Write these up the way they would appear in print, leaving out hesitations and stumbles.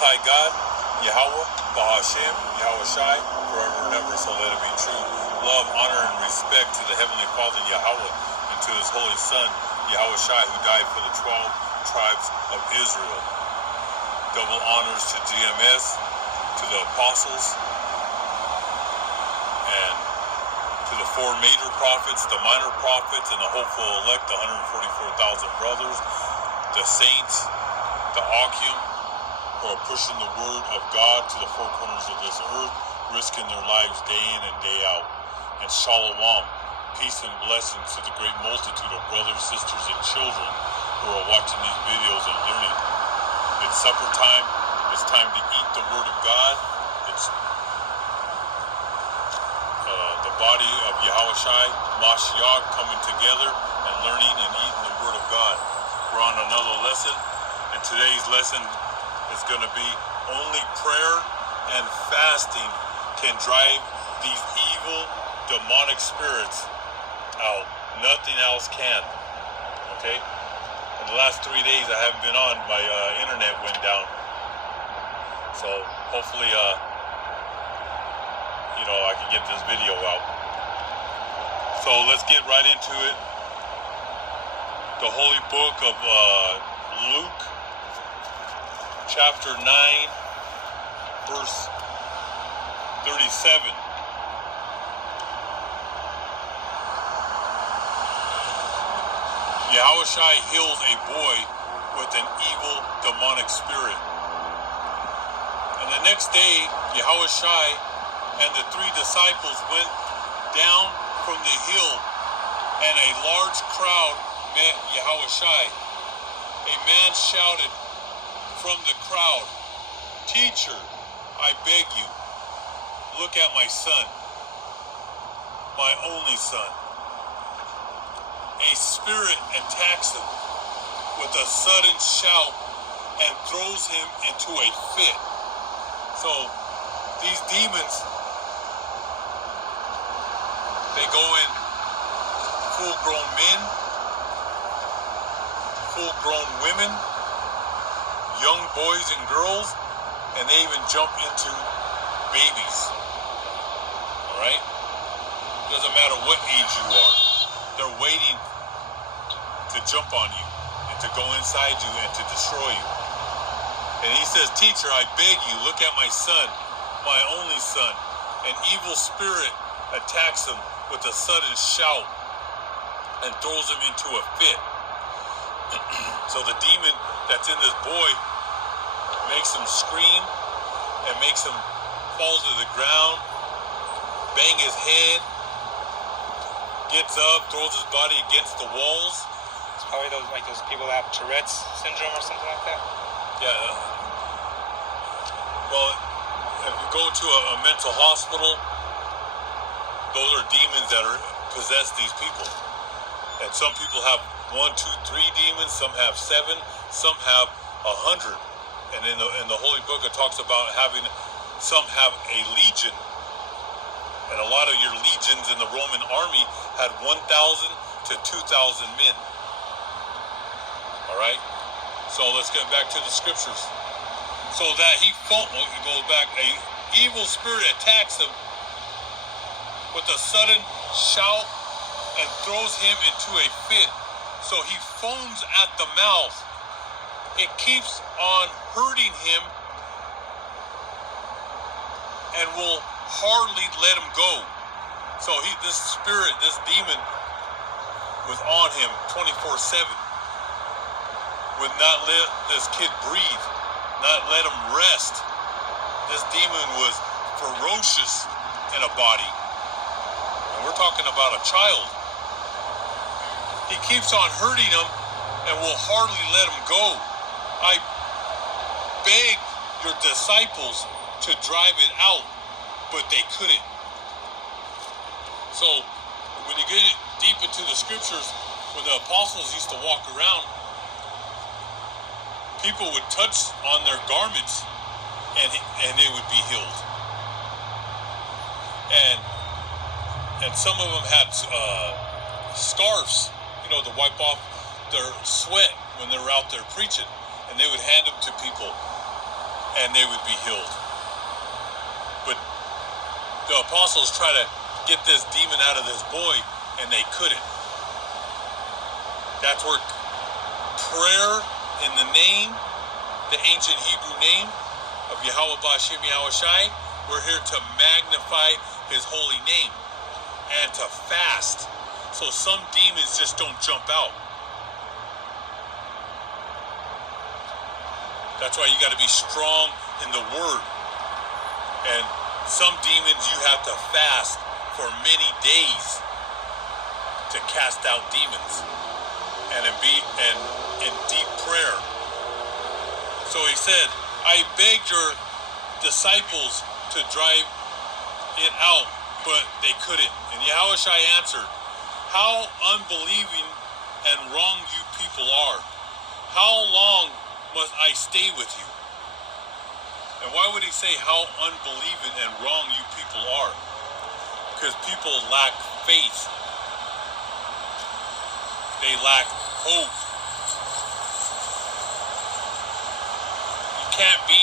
High God, Yahweh, Bahashem, Yahweh Shai, forever and ever, so let it be true. Love, honor, and respect to the Heavenly Father, Yahweh, and to His Holy Son, Yahweh Shai, who died for the 12 tribes of Israel. Double honors to GMS, to the apostles, and to the 4 major prophets, the minor prophets, and the hopeful elect, the 144,000 brothers, the saints, the Akim, who are pushing the word of God to the 4 corners of this earth, risking their lives day in and day out. And Shalom, peace and blessings to the great multitude of brothers, sisters, and children who are watching these videos and learning. It's supper time. It's time to eat the word of God. It's the body of Yahweh Shai, Mashiach, coming together and learning and eating the word of God. We're on another lesson, and today's lesson is going to be only prayer and fasting can drive these evil demonic spirits out. Nothing else can. Okay? In the last 3 days I haven't been on. My internet went down. So hopefully, I can get this video out. So let's get right into it. The holy book of Luke, chapter 9, verse 37. Yahweh Shai heals a boy with an evil demonic spirit. And the next day, Yahweh Shai and the 3 disciples went down from the hill, and a large crowd met Yahweh Shai. A man shouted from the crowd, "Teacher, I beg you, look at my son, my only son." A spirit attacks him with a sudden shout and throws him into a fit. So these demons, they go in full-grown men, full-grown women, young boys and girls, and they even jump into babies. Alright? Doesn't matter what age you are. They're waiting to jump on you and to go inside you and to destroy you. And he says, "Teacher, I beg you, look at my son, my only son." An evil spirit attacks him with a sudden shout and throws him into a fit. So the demon that's in this boy makes him scream and makes him fall to the ground, bang his head, gets up, throws his body against the walls. It's probably those people that have Tourette's syndrome or something like that. Yeah. Well, if you go to a mental hospital, those are demons that possess these people. And some people have 1, 2, 3 demons. Some have 7. Some have 100. And in the Holy Book, it talks about some have a legion. And a lot of your legions in the Roman army had 1,000 to 2,000 men. All right? So let's get back to the scriptures. So that it goes back, a evil spirit attacks him with a sudden shout and throws him into a fit. So he foams at the mouth. It keeps on hurting him and will hardly let him go. So this spirit, this demon, was on him 24/7. Would not let this kid breathe, not let him rest. This demon was ferocious in a body. And we're talking about a child. He keeps on hurting him and will hardly let him go. I begged your disciples to drive it out, but they couldn't. So when you get deep into the scriptures, when the apostles used to walk around, people would touch on their garments and they would be healed. And some of them had scarves, to wipe off their sweat when they were out there preaching. And they would hand them to people. and they would be healed. But the apostles try to get this demon out of this boy, and they couldn't. That's where prayer in the name, the ancient Hebrew name of Yahweh B'Shem Yahweh Shai, we're here to magnify his holy name and to fast. So some demons just don't jump out. That's why you got to be strong in the word. And some demons you have to fast for many days to cast out demons and be in deep prayer. So he said, I begged your disciples to drive it out, but they couldn't. And Yahushua answered, how unbelieving and wrong you people are. How long must I stay with you? And why would he say how unbelieving and wrong you people are? Because people lack faith. They lack hope. You can't be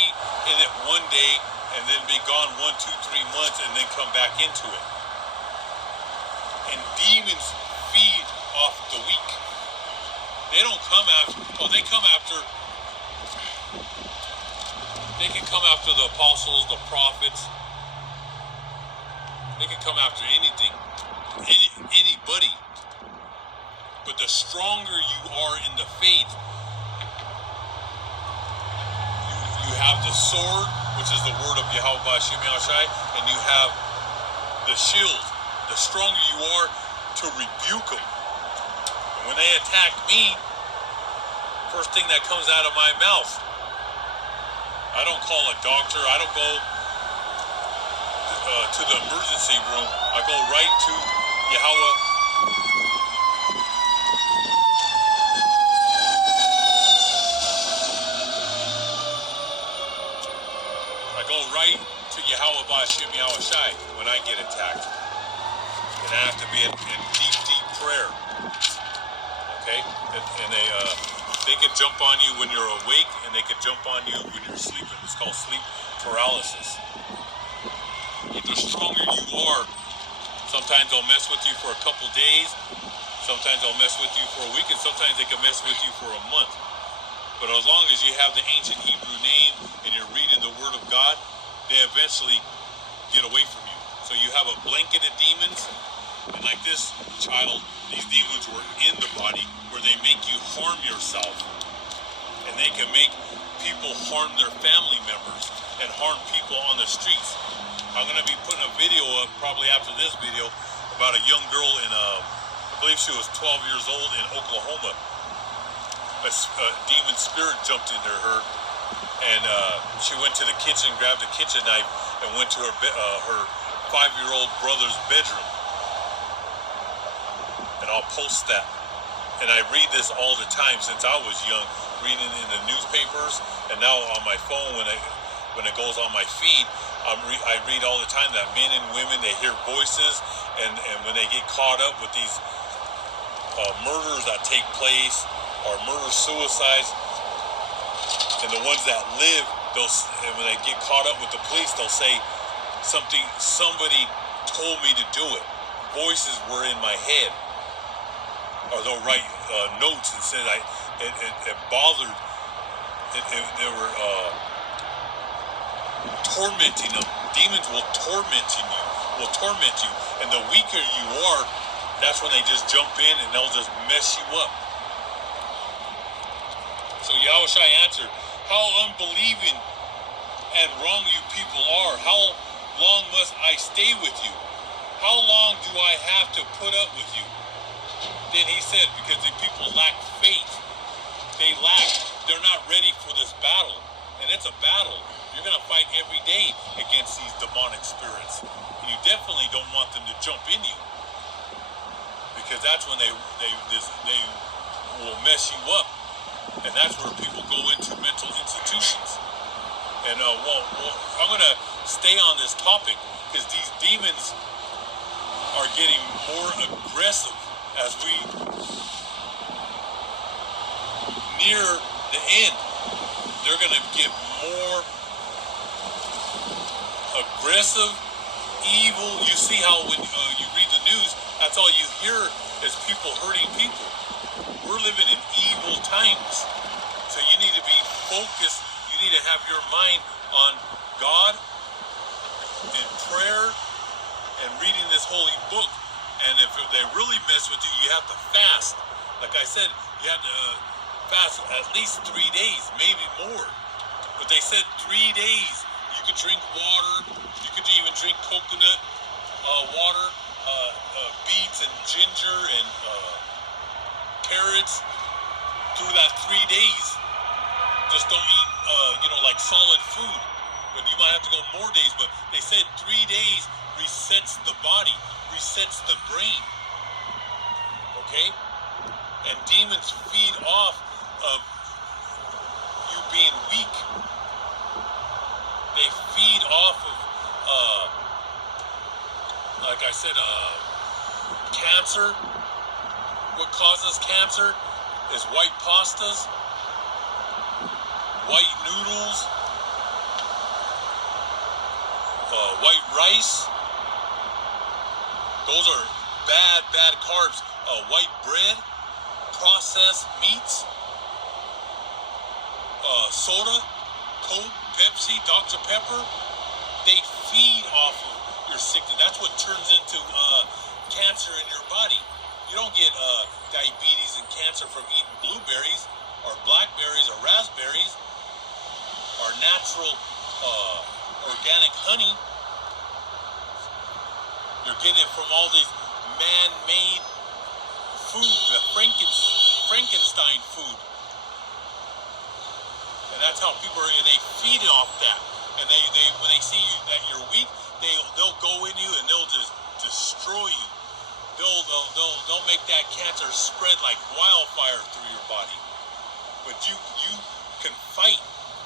in it one day and then be gone 1, 2, 3 months and then come back into it. And demons feed off the weak. They don't come after, they come after, they can come after the apostles, the prophets. They can come after anything, anybody. But the stronger you are in the faith, you have the sword, which is the word of Yahweh B'Shem Yahweh Shai, and you have the shield. The stronger you are to rebuke them. And when they attack me, first thing that comes out of my mouth, I don't call a doctor. I don't go to the emergency room. I go right to Yahweh. I go right to Yahweh B'Shem Yahweh Shai when I get attacked. And I have to be in deep, deep prayer. Okay? And they can jump on you when you're awake, and they can jump on you when you're sleeping. It's called sleep paralysis. But the stronger you are, sometimes they'll mess with you for a couple days, sometimes they'll mess with you for a week, and sometimes they can mess with you for a month. But as long as you have the ancient Hebrew name and you're reading the Word of God, they eventually get away from you. So you have a blanket of demons, and like this child, these demons were in the body where they make you harm yourself. And they can make people harm their family members and harm people on the streets. I'm going to be putting a video up probably after this video about a young girl in, I believe she was 12 years old in Oklahoma. A demon spirit jumped into her, and she went to the kitchen, grabbed a kitchen knife, and went to her 5-year-old brother's bedroom. And I'll post that. And I read this all the time since I was young, reading in the newspapers, and now on my phone when it goes on my feed, I read all the time that men and women, they hear voices, and when they get caught up with these murders that take place, or murder-suicides, and the ones that live, and when they get caught up with the police, they'll say somebody told me to do it. Voices were in my head. Or they'll write notes and say it bothered, they were tormenting them. Demons will torment you. And the weaker you are, that's when they just jump in and they'll just mess you up. So Yahushua answered, how unbelieving and wrong you people are. How long must I stay with you? How long do I have to put up with you? Then he said, because the people lack faith. They're not ready for this battle. And it's a battle. You're going to fight every day against these demonic spirits. And you definitely don't want them to jump in you. Because that's when they will mess you up. And that's where people go into mental institutions. And I'm going to stay on this topic because these demons are getting more aggressive as we near the end. They're going to get more aggressive, evil. You see how when you read the news, that's all you hear is people hurting people. We're living in evil times. So you need to be focused. You need to have your mind on God and prayer and reading this holy book. And if they really mess with you, you have to fast. Like I said, you have to fast at least 3 days, maybe more. But they said 3 days. You could drink water. You could even drink coconut water, beets and ginger and carrots through that 3 days. Just don't eat, like solid food. But you might have to go more days. But they said 3 days resets the body, resets the brain. Okay? And demons feed off of you being weak. They feed off of, like I said, cancer. What causes cancer is white pastas, white noodles, white rice. Those are bad carbs. White bread, processed meats, soda, Coke, Pepsi, Dr. Pepper. They feed off of your sickness. That's what turns into cancer in your body. You don't get diabetes and cancer from eating blueberries or blackberries or raspberries or natural organic honey. You're getting it from all these man-made food, the Frankenstein food. And that's how people are, they feed off that. And they when they see you, that you're weak, they'll go in you and they'll just destroy you. They'll make that cancer spread like wildfire through your body. But you can fight.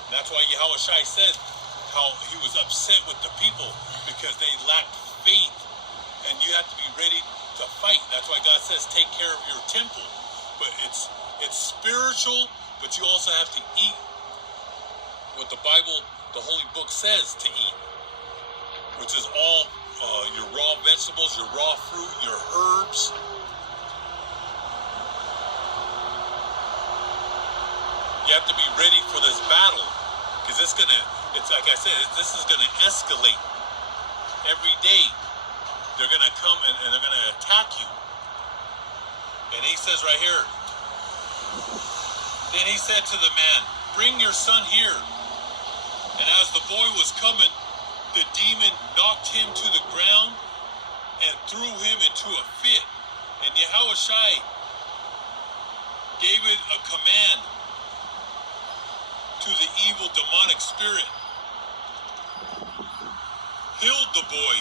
And that's why Yahushua said how he was upset with the people because they lacked faith. And you have to be ready to fight. That's why God says take care of your temple. But it's spiritual, but you also have to eat what the Bible, the Holy Book says to eat, which is all your raw vegetables, your raw fruit, your herbs. You have to be ready for this battle because it's like I said, this is gonna escalate every day. They're going to come and they're going to attack you. And he says right here, then he said to the man, bring your son here. And as the boy was coming, the demon knocked him to the ground and threw him into a fit. And Yahushua gave it a command to the evil demonic spirit, healed the boy,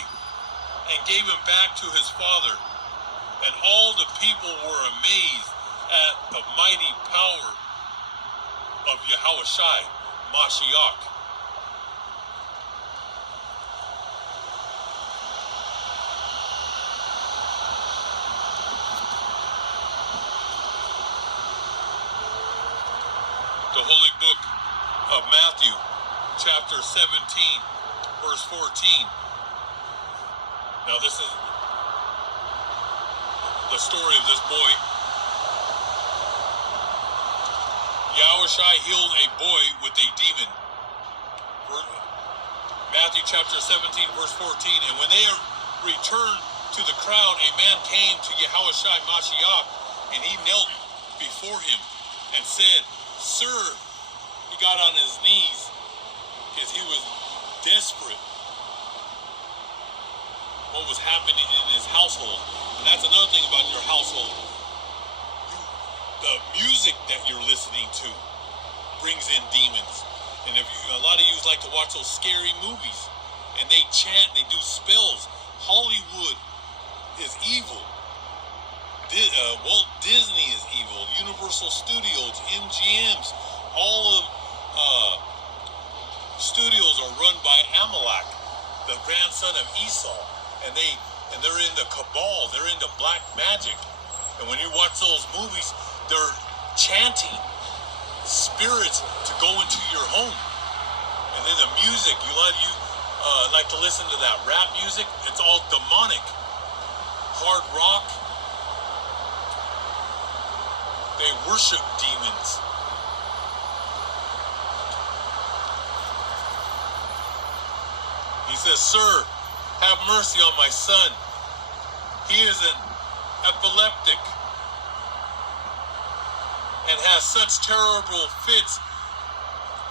and gave him back to his father. And all the people were amazed at the mighty power of Yahushua Mashiach. The Holy Book of Matthew, chapter 17, verse 14. Now this is the story of this boy. Yahushua healed a boy with a demon. Matthew chapter 17, verse 14. And when they returned to the crowd, a man came to Yahushua Mashiach, and he knelt before him and said, Sir, he got on his knees because he was desperate what was happening in his household. And that's another thing about your household. The music that you're listening to brings in demons. And a lot of you like to watch those scary movies, and they chant, they do spells. Hollywood is evil. Walt Disney is evil. Universal Studios, MGMs, all of studios are run by Amalek, the grandson of Esau. And they're into cabal, they're into black magic. And when you watch those movies, they're chanting spirits to go into your home. And then the music, like to listen to that rap music. It's all demonic. Hard rock. They worship demons. He says, "Sir, have mercy on my son. He is an epileptic and has such terrible fits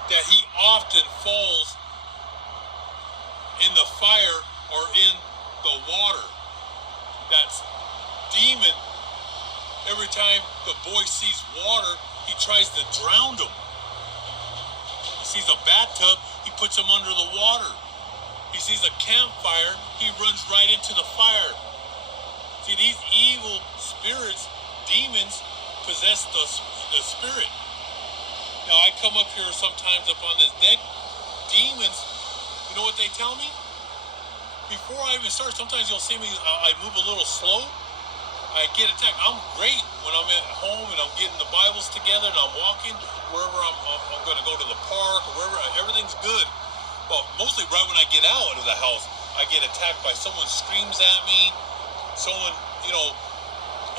that he often falls in the fire or in the water." That's demon. Every time the boy sees water, he tries to drown him. He sees a bathtub, he puts him under the water. He sees a campfire, he runs right into the fire. See, these evil spirits, demons, possess the spirit. Now, I come up here sometimes up on this deck. Demons, you know what they tell me? Before I even start, sometimes you'll see me, I move a little slow. I get attacked. I'm great when I'm at home and I'm getting the Bibles together and I'm walking wherever I'm going to go to the park or wherever. Everything's good. Well, mostly right when I get out of the house, I get attacked by someone screams at me. Someone,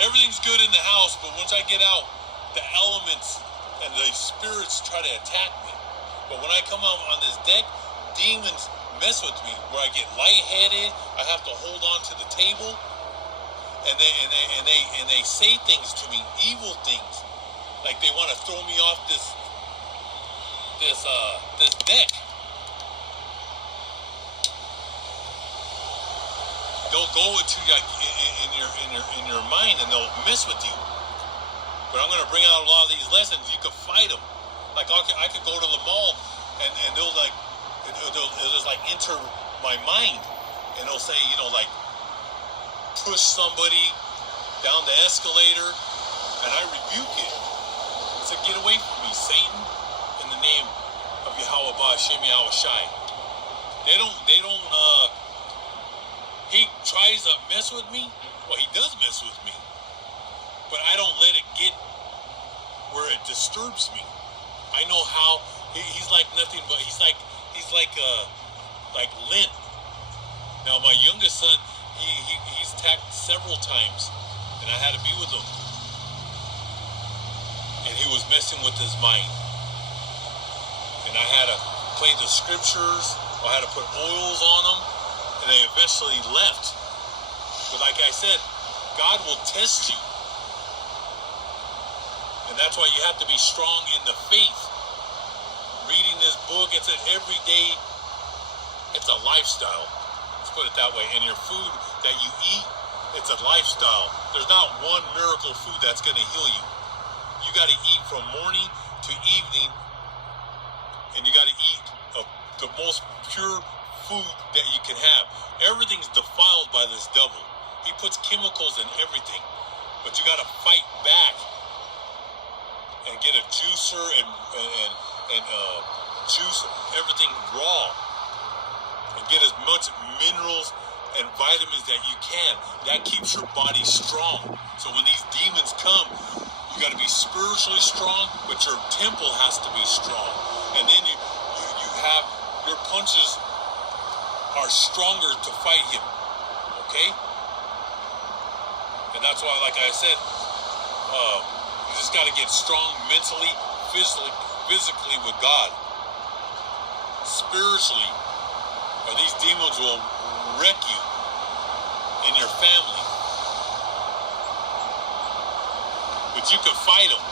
everything's good in the house, but once I get out, the elements and the spirits try to attack me. But when I come out on this deck, demons mess with me where I get lightheaded. I have to hold on to the table, and they say things to me, evil things, like they want to throw me off this deck. They'll go into in your mind and they'll mess with you. But I'm going to bring out a lot of these lessons. You can fight them. Like I could go to the mall and they'll just like enter my mind and they'll say, push somebody down the escalator, and I rebuke it. I said, "Get away from me, Satan, in the name of Yahweh Ba'Shem Yahweh Shai." He tries to mess with me. Well, he does mess with me, but I don't let it get where it disturbs me. I know how he's like nothing but he's like lint. Now my youngest son, he's attacked several times, and I had to be with him, and he was messing with his mind, and I had to play the scriptures. I had to put oils on him, and they eventually left. But like I said, God will test you, and that's why you have to be strong in the faith. Reading this book, it's an everyday, it's a lifestyle. Let's put it that way. And your food that you eat, it's a lifestyle. There's not one miracle food that's going to heal you. You got to eat from morning to evening, and you got to eat the most pure food that you can have. Everything's defiled by this devil. He puts chemicals in everything, but you got to fight back and get a juicer and juice everything raw and get as much minerals and vitamins that you can. That keeps your body strong. So when these demons come, you got to be spiritually strong, but your temple has to be strong. And then you have your punches are stronger to fight him. Okay? And that's why, like I said, you just got to get strong mentally, physically with God. Spiritually, or these demons will wreck you and your family. But you can fight them.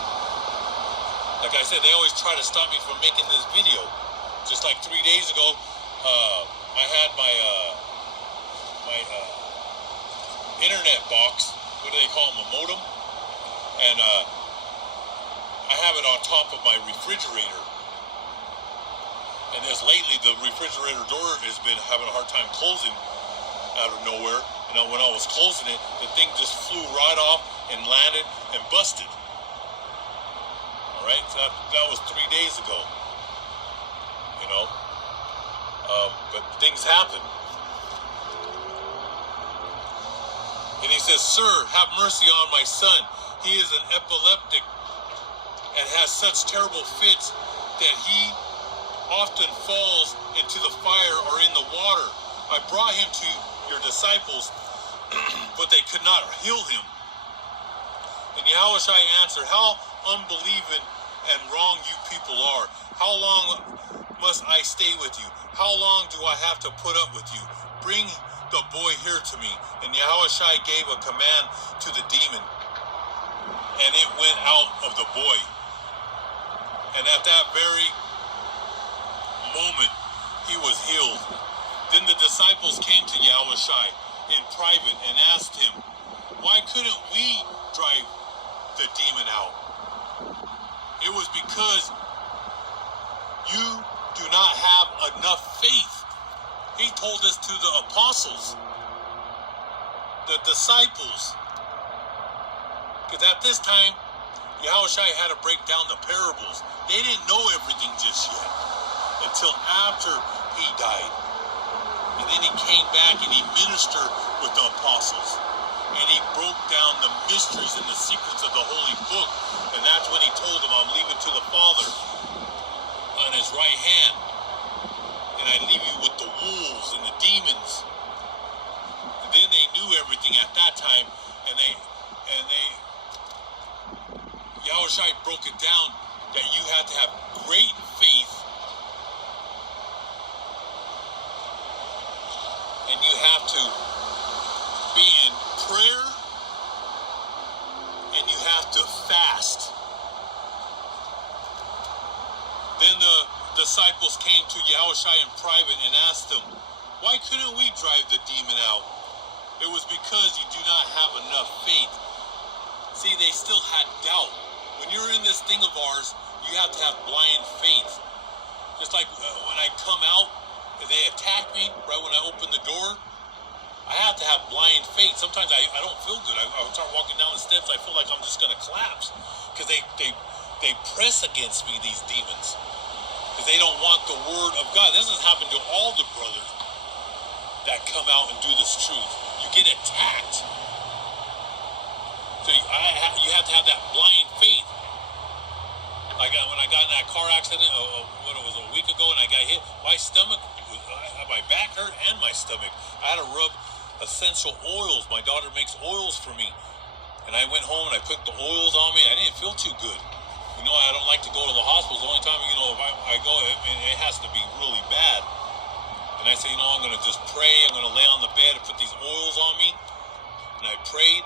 Like I said, they always try to stop me from making this video. Just like 3 days ago, I had my internet box. What do they call them? A modem. And I have it on top of my refrigerator. And as lately, the refrigerator door has been having a hard time closing out of nowhere. And when I was closing it, the thing just flew right off and landed and busted. All right, so that was 3 days ago. But things happen. And he says, "Sir, have mercy on my son. He is an epileptic and has such terrible fits that he often falls into the fire or in the water." water. I brought him to your disciples, but they could not heal him. And Yahushua answered, how unbelieving and wrong you people are. How long must I stay with you? How long do I have to put up with you? Bring the boy here to me. And Yahushua gave a command to the demon, and it went out of the boy. And at that very moment, he was healed. Then the disciples came to Yahushua in private and asked him, why couldn't we drive the demon out? It was because you do not have enough faith. He told this to the apostles, the disciples. Because at this time, Yahushua had to break down the parables. They didn't know everything just yet until after he died. And then he came back and he ministered with the apostles. And he broke down the mysteries and the secrets of the Holy Book. And that's when he told them, I'm leaving to the Father on his right hand. And I leave you with the wolves and the demons. And then they knew everything at that time. And Yahushua broke it down that you had to have great faith. And you have to be in prayer, and you have to fast. Then the disciples came to Yahushua in private and asked him, why couldn't we drive the demon out? It was because you do not have enough faith. See, they still had doubt. When you're in this thing of ours, you have to have blind faith. Just like when I come out, if they attack me right when I open the door, I have to have blind faith. Sometimes I don't feel good. I start walking down the steps, I feel like I'm just going to collapse. Because they press against me, these demons. Because they don't want the word of God. This has happened to all the brothers that come out and do this truth. You get attacked. So you have to have that blind faith. Like when I got in that car accident, what it was a week ago, and I got hit, my stomach, my back hurt and my stomach. I had to rub essential oils. My daughter makes oils for me. And I went home and I put the oils on me. I didn't feel too good. You know, I don't like to go to the hospital. The only time, you know, if I go, it has to be really bad. And I say, you know, I'm going to just pray. I'm going to lay on the bed and put these oils on me. And I prayed.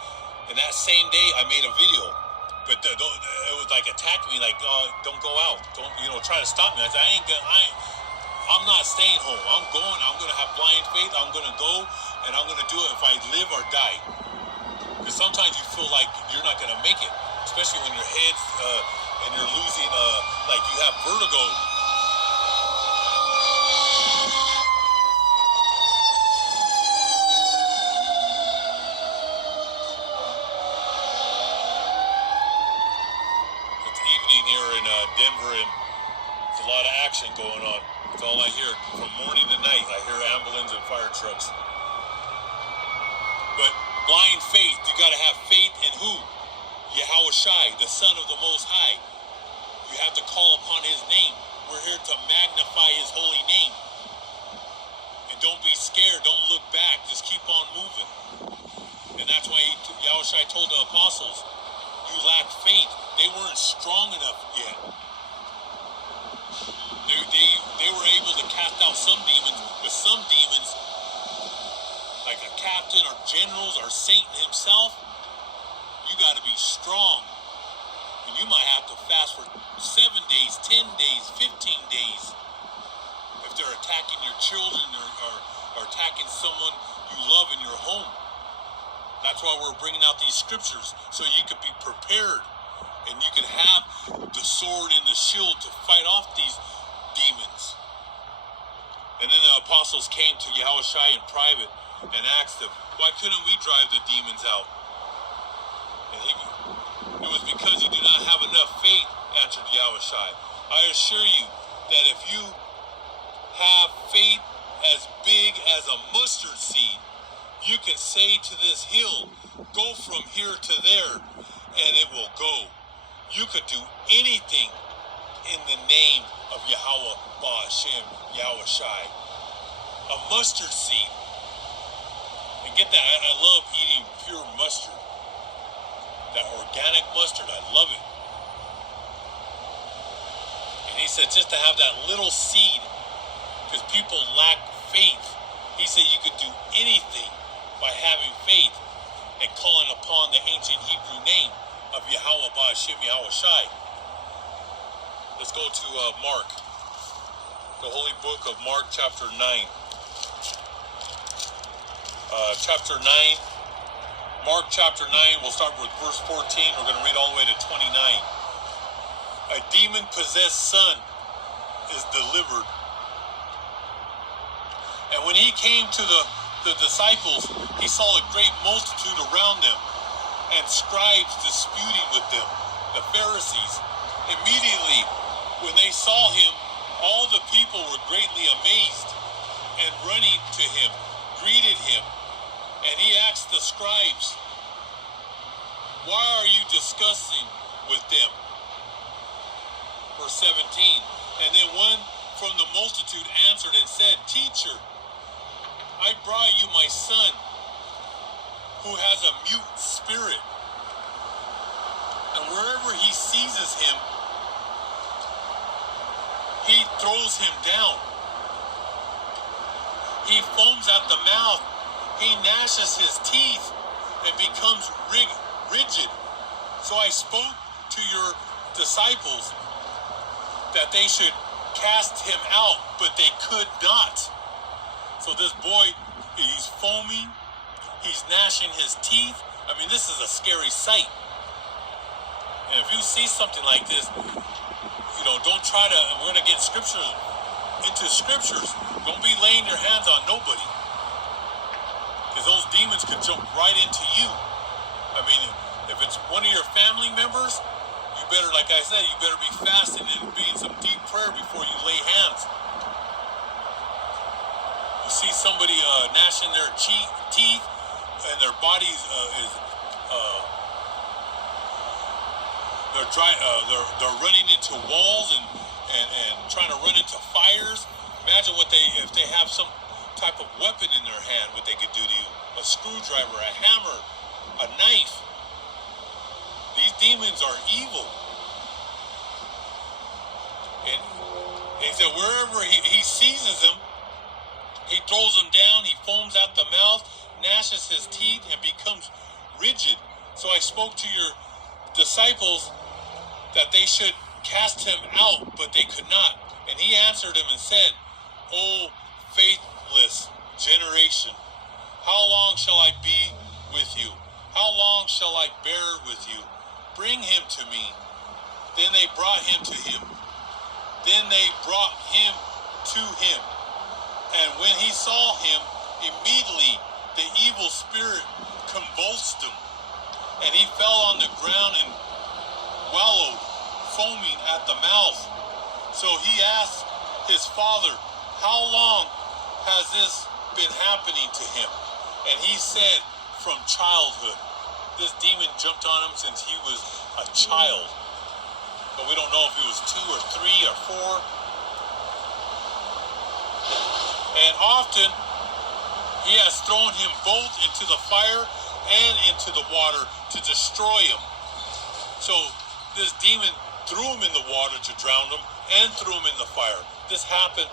And that same day, I made a video. But it was like attacking me, like, don't go out. Don't, you know, try to stop me. I said, I'm not staying home. I'm going. I'm going to have blind faith. I'm going to go, and I'm going to do it if I live or die. Because sometimes you feel like you're not going to make it, especially when your head and you're losing, like you have vertigo. It's evening here in Denver, and there's a lot of action going on. That's all I hear. From morning to night, I hear ambulance and fire trucks. But blind faith, you got to have faith in who? Yahushua, the Son of the Most High. You have to call upon his name. We're here to magnify his holy name. And don't be scared. Don't look back. Just keep on moving. And that's why Yahushua told the apostles, you lack faith. They weren't strong enough yet. They were able to cast out some demons, but some demons, like a captain or generals or Satan himself, you got to be strong. And you might have to fast for 7 days, 10 days, 15 days. If they're attacking your children or attacking someone you love in your home. That's why we're bringing out these scriptures, so you could be prepared. And you can have the sword and the shield to fight off these demons. And then the apostles came to Yahushua in private and asked him, why couldn't we drive the demons out? And it was because you do not have enough faith, answered Yahushua. I assure you that if you have faith as big as a mustard seed, you can say to this hill, go from here to there, and it will go. You could do anything in the name of Yahweh Ba'ashem, Yahushua. a mustard seed. And get that, I love eating pure mustard. That organic mustard, I love it. And he said just to have that little seed, because people lack faith. He said you could do anything by having faith and calling upon the ancient Hebrew name of Yahweh Ba'Hashem Yahweh Shai. Let's go to Mark, the holy book of Mark, chapter 9. Chapter 9, Mark chapter 9, we'll start with verse 14. We're going to read all the way to 29. A demon-possessed son is delivered. And when he came to the disciples, he saw a great multitude around them, and scribes disputing with them, the Pharisees. Immediately, when they saw him, all the people were greatly amazed, and running to him, greeted him. And he asked the scribes, "Why are you discussing with them?" Verse 17. And then one from the multitude answered and said, "Teacher, I brought you my son, who has a mute spirit. And wherever he seizes him, he throws him down. He foams at the mouth. He gnashes his teeth and becomes rigid. So I spoke to your disciples that they should cast him out, but they could not." So this boy, he's foaming, he's gnashing his teeth. I mean, this is a scary sight. And if you see something like this, don't try to, we're going to get into scriptures. Don't be laying your hands on nobody. Because those demons could jump right into you. I mean, if it's one of your family members, you better, like I said, you better be fasting and be in some deep prayer before you lay hands. You see somebody gnashing their teeth and their bodies they're running into walls and trying to run into fires. Imagine if they have some type of weapon in their hand, what they could do to you. A screwdriver, a hammer, a knife. These demons are evil. And he said wherever he seizes them, he throws them down, he foams at the mouth, gnashes his teeth, and becomes rigid. So I spoke to your disciples that they should cast him out, but they could not. And he answered him and said, "O faithless generation, how long shall I be with you? How long shall I bear with you? Bring him to me." Then they brought him to him. And when he saw him, immediately the evil spirit convulsed him, and he fell on the ground and wallowed, foaming at the mouth. So he asked his father, "How long has this been happening to him?" And he said, "From childhood." This demon jumped on him since he was a child. But we don't know if he was 2 or 3 or 4. And often he has thrown him both into the fire and into the water to destroy him. So this demon threw him in the water to drown him and threw him in the fire. This happened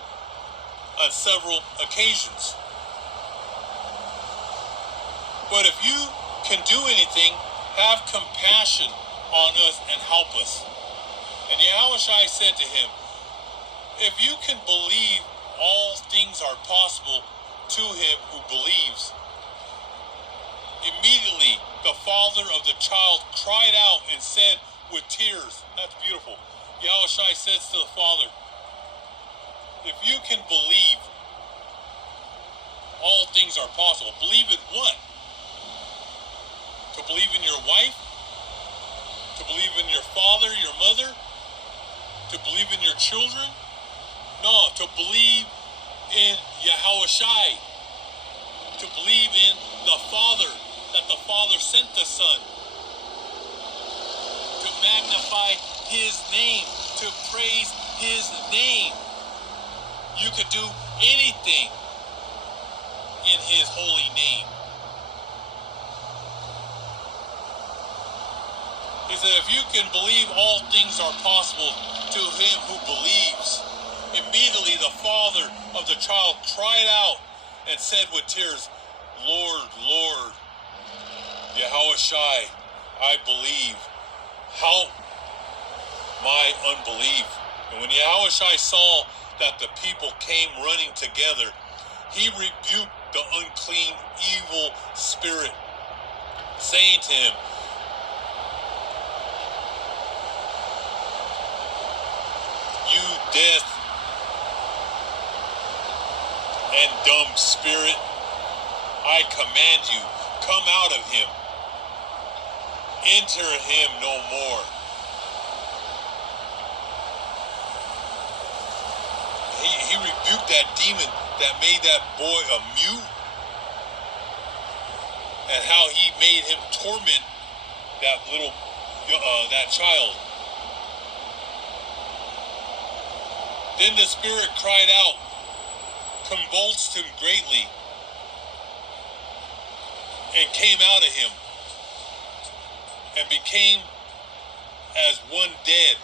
on several occasions. But if you can do anything, have compassion on us and help us. And Yahushua said to him, "If you can believe, all things are possible to him who believes." Immediately, the father of the child cried out and said with tears, that's beautiful. Yahushua says to the father, "If you can believe, all things are possible." Believe in what? To believe in your wife? To believe in your father, your mother? To believe in your children? No, to believe in Yahushua. To believe in the Father, that the Father sent the Son. To magnify his name, to praise his name. You could do anything in his holy name. He said, if you can believe, all things are possible to him who believes. Immediately the father of the child cried out and said with tears, Lord, Lord, Yahushai, I believe. Help my unbelief. And when Yahushai saw that the people came running together, he rebuked the unclean, evil spirit, saying to him, you deaf and dumb spirit, I command you, come out of him. Enter him no more. He rebuked that demon that made that boy a mute, and how he made him torment that little, that child. Then the spirit cried out, convulsed him greatly, and came out of him, and became as one dead.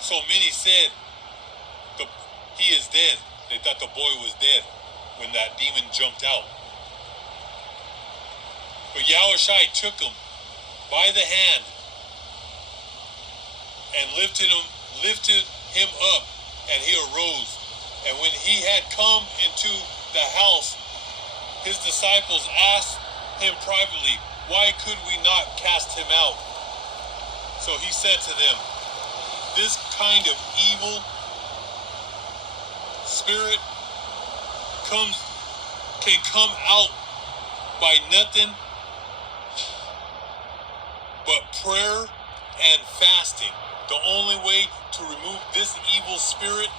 So many said, he is dead. They thought the boy was dead when that demon jumped out. But Yahushai took him by the hand and lifted him up, and he arose. And when he had come into the house, his disciples asked him privately, why could we not cast him out? So he said to them, this kind of evil spirit can come out by nothing but prayer and fasting. The only way to remove this evil spirit,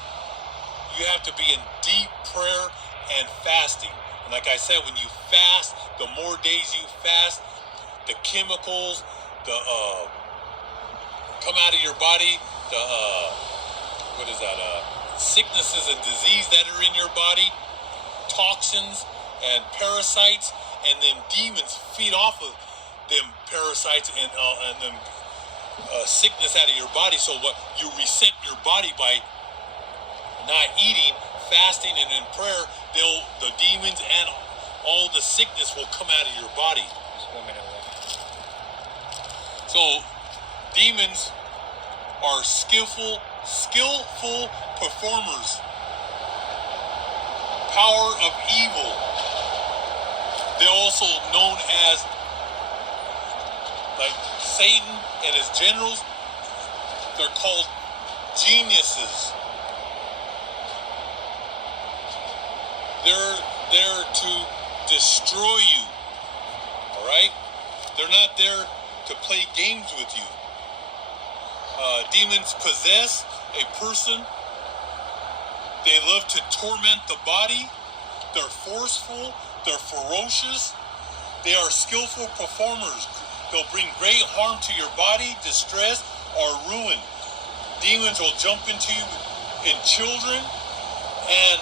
you have to be in deep prayer and fasting. And like I said, when you fast, the more days you fast, the chemicals, come out of your body, sicknesses and disease that are in your body, toxins and parasites, and then demons feed off of them parasites and them sickness out of your body. So what you reset your body by not eating, fasting, and in prayer, the demons and all the sickness will come out of your body. So demons are skillful performers. Power of evil. They're also known as, like Satan and his generals, they're called geniuses. They're there to destroy you. Alright? They're not there to play games with you. Demons possess a person. They love to torment the body. They're forceful. They're ferocious. They are skillful performers. They'll bring great harm to your body, distress, or ruin. Demons will jump into you in children and